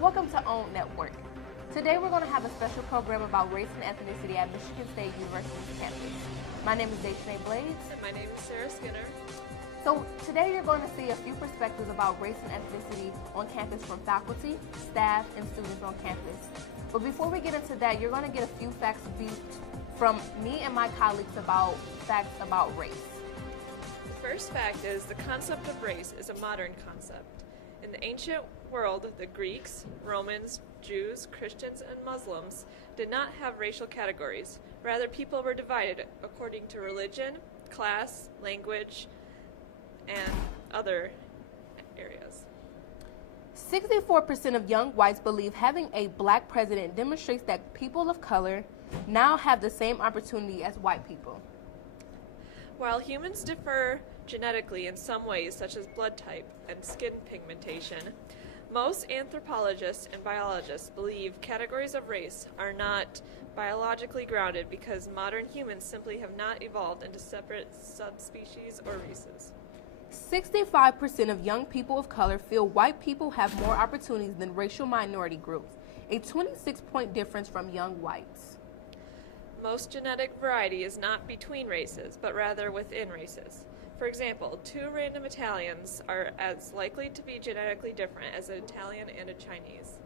Welcome to OWN Network. Today we're going to have a special program about race and ethnicity at Michigan State University's campus. My name is Deshanae Blades. And my name is Sarah Skinner. So today you're going to see a few perspectives about race and ethnicity on campus from faculty, staff, and students on campus. But before we get into that, you're going to get a few facts from me and my colleagues about facts about race. The first fact is the concept of race is a modern concept. In the ancient world, the Greeks, Romans, Jews, Christians, and Muslims did not have racial categories. Rather, people were divided according to religion, class, language, and other areas. 64% of young whites believe having a black president demonstrates that people of color now have the same opportunity as white people. While humans differ genetically in some ways, such as blood type and skin pigmentation, most anthropologists and biologists believe categories of race are not biologically grounded because modern humans simply have not evolved into separate subspecies or races. 65% of young people of color feel white people have more opportunities than racial minority groups, a 26-point difference from young whites. Most genetic variety is not between races, but rather within races. For example, two random Italians are as likely to be genetically different as an Italian and a Chinese.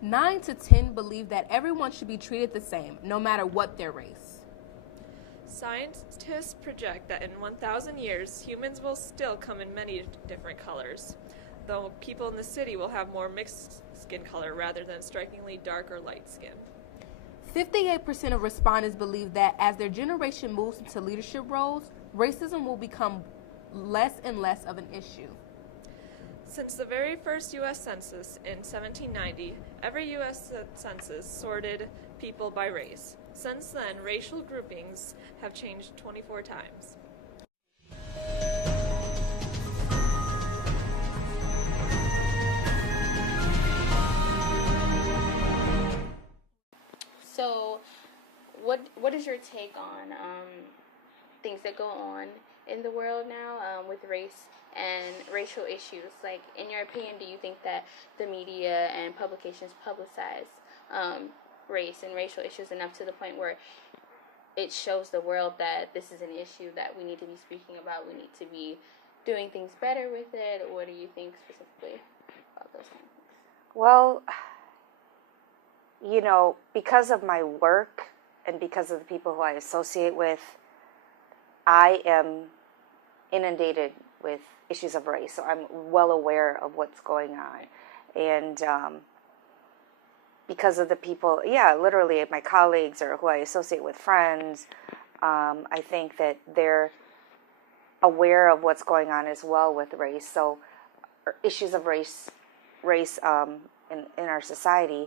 9 to 10 believe that everyone should be treated the same, no matter what their race. Scientists project that in 1,000 years, humans will still come in many different colors, though people in the city will have more mixed skin color rather than strikingly dark or light skin. 58% of respondents believe that as their generation moves into leadership roles, racism will become less and less of an issue. Since the very first U.S. Census in 1790, every U.S. Census sorted people by race. Since then, racial groupings have changed 24 times. So, what is your take on things that go on in the world now with race and racial issues? Like, in your opinion, do you think that the media and publications publicize race and racial issues enough to the point where it shows the world that this is an issue that we need to be speaking about, we need to be doing things better with it? What do you think specifically about those kind of things? Well, because of my work and because of the people who I associate with, I am inundated with issues of race, so I'm well aware of what's going on. And because of the people, literally my colleagues or who I associate with, friends, I think that they're aware of what's going on as well with race. So issues of race in our society.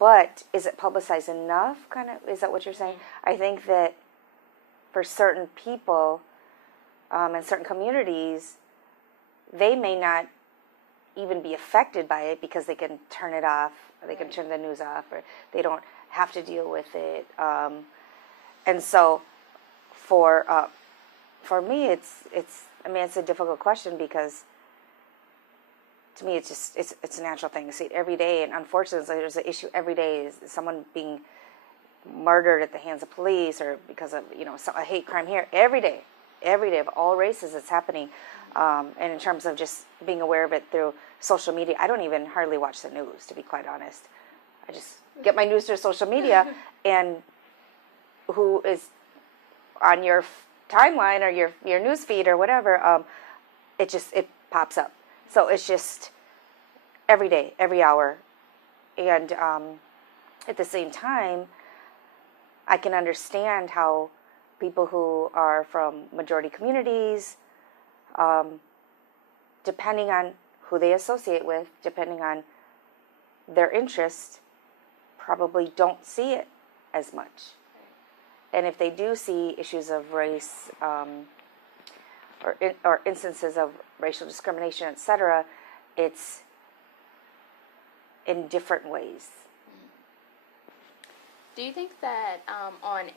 But is it publicized enough? Is that what you're saying? I think that for certain people and certain communities, they may not even be affected by it because they can turn it off, or they can turn the news off, or they don't have to deal with it. And so, for me, it's a difficult question because, to me, it's a natural thing. I see it every day, and unfortunately, there's an issue every day. Is someone being murdered at the hands of police, or because of a hate crime here? Every day of all races, it's happening. And in terms of just being aware of it through social media, I don't even hardly watch the news, to be quite honest. I just get my news through social media, and who is on your timeline or your news feed or whatever, it pops up. So it's just every day, every hour. And at the same time, I can understand how people who are from majority communities, depending on who they associate with, depending on their interests, probably don't see it as much. And if they do see issues of race, or instances of racial discrimination, etc., it's in different ways. Do you think that on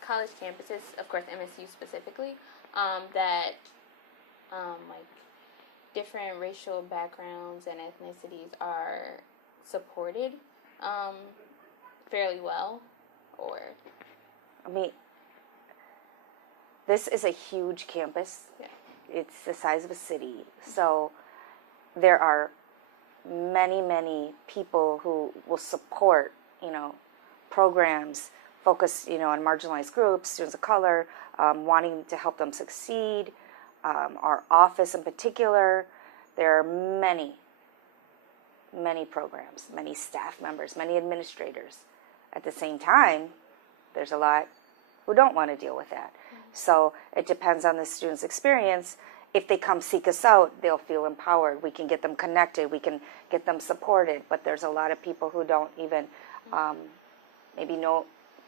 college campuses, of course MSU specifically, that like different racial backgrounds and ethnicities are supported fairly well, or? I mean, this is a huge campus. Yeah. It's the size of a city. So there are many, many people who will support, programs focused, on marginalized groups, students of color, wanting to help them succeed. Our office in particular, there are many, many programs, many staff members, many administrators. At the same time, there's a lot who don't want to deal with that. So it depends on the student's experience. If they come seek us out, they'll feel empowered. We can get them connected. We can get them supported. But there's a lot of people who don't even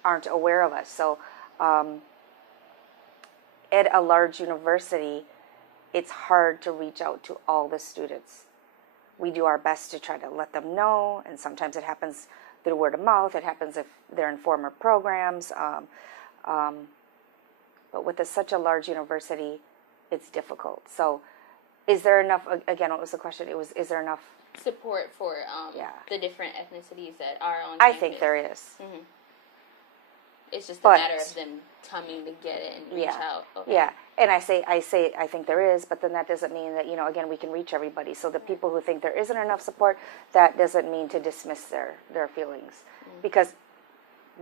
aren't aware of us. So at a large university, it's hard to reach out to all the students. We do our best to try to let them know, and sometimes it happens through word of mouth. It happens if they're in former programs. But with such a large university, it's difficult. So is there enough, again, what was the question? Is there enough support for the different ethnicities that are on I campus? think there is. Mm-hmm. It's just a matter of them coming to get it and reach out. Okay. Yeah, and I think there is, but then that doesn't mean that, again, we can reach everybody. So the people who think there isn't enough support, that doesn't mean to dismiss their feelings. Because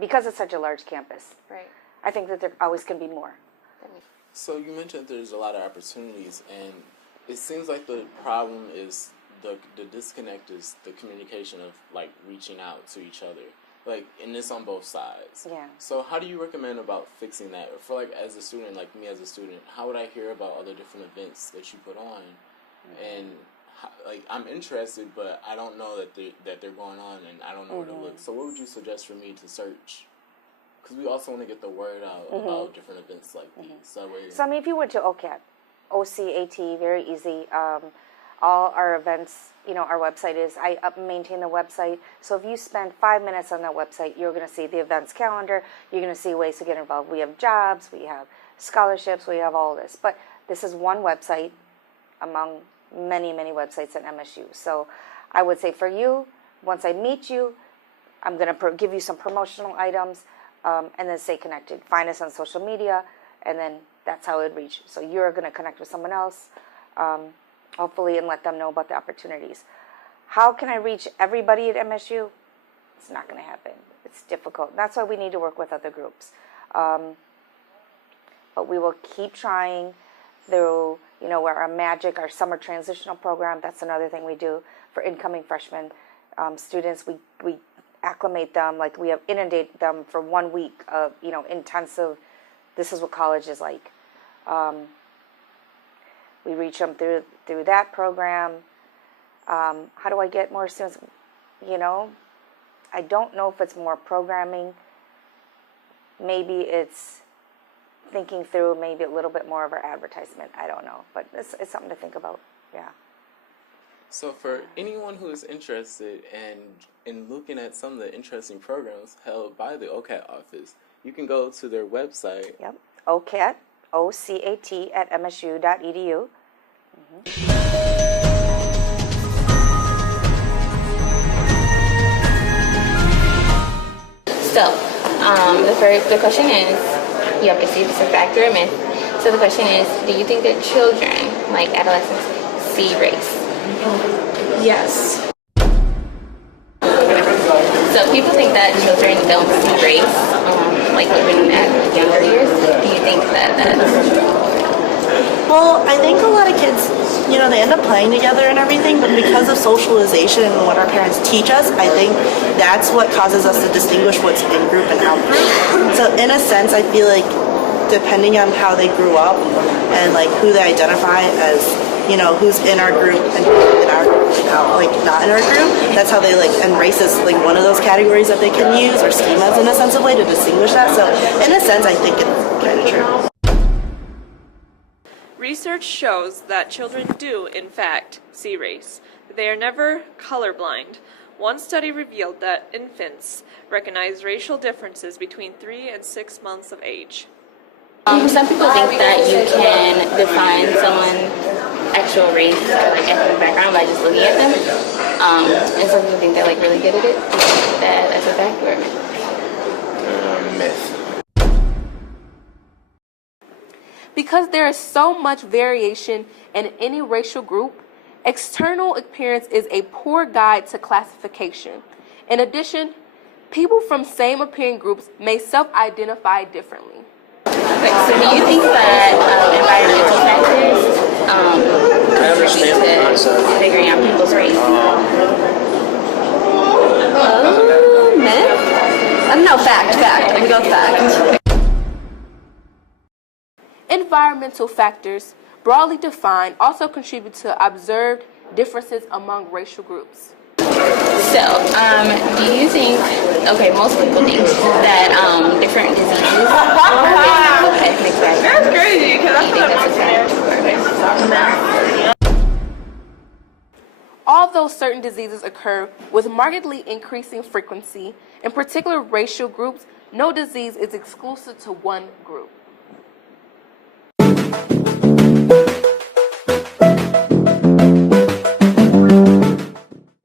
it's such a large campus. Right. I think that there always can be more. So you mentioned there's a lot of opportunities, and it seems like the problem is the disconnect is the communication of, like, reaching out to each other. Like, and it's on both sides. Yeah. So how do you recommend about fixing that? Or for, like, as a student, like me as a student, how would I hear about other different events that you put on? And, I'm interested, but I don't know that they're going on, and I don't know where to look. So what would you suggest for me to search? Because we also want to get the word out about different events like these. So if you went to OCAT, OCAT, very easy. All our events, our website is, I maintain the website. So if you spend 5 minutes on that website, you're going to see the events calendar. You're going to see ways to get involved. We have jobs, we have scholarships, we have all this. But this is one website among many, many websites at MSU. So I would say for you, once I meet you, I'm going to give you some promotional items. And then stay connected. Find us on social media, and then that's how it would reach. So you're going to connect with someone else, hopefully, and let them know about the opportunities. How can I reach everybody at MSU? It's not going to happen. It's difficult. That's why we need to work with other groups. But we will keep trying through, our summer transitional program. That's another thing we do for incoming freshmen students. We acclimate them, like we have inundate them for 1 week of intensive. This is what college is like. We reach them through that program. How do I get more students? I don't know if it's more programming. Maybe it's thinking through maybe a little bit more of our advertisement. I don't know, but it's something to think about. Yeah. So for anyone who is interested in looking at some of the interesting programs held by the OCAT office, you can go to their website. Yep, OCAT, OCAT at msu.edu. So, the question is, you have to see if it's a fact or a myth. So the question is, do you think that children, like adolescents, see race? Yes. So people think that children don't see race, like even at younger years. Do you think that Well, I think a lot of kids, they end up playing together and everything, but because of socialization and what our parents teach us, I think that's what causes us to distinguish what's in-group and out-group. So in a sense, I feel like depending on how they grew up and like who they identify as, who's in our group and who's in our group and out, like not in our group, that's how they and race is like one of those categories that they can use, or schemas in a sense of way to distinguish that. So in a sense, I think it's kind of true. Research shows that children do, in fact, see race, but they are never colorblind. One study revealed that infants recognize racial differences between 3 and 6 months of age. some people think that you can define someone's actual race or like ethnic background by just looking at them. And so do you think they're like really good at it? Do you think that as a fact or Myth. Because there is so much variation in any racial group, external appearance is a poor guide to classification. In addition, people from same appearing groups may self-identify differently. so do you think that environmental factors contribute to figuring out people's race? Myth? I don't know, fact. I'm gonna go with fact. Environmental factors, broadly defined, also contribute to observed differences among racial groups. So, do you think, most people think that different diseases are with ethnic background. That's crazy, because Do you think that's a fact? Although certain diseases occur with markedly increasing frequency, in particular racial groups, no disease is exclusive to one group.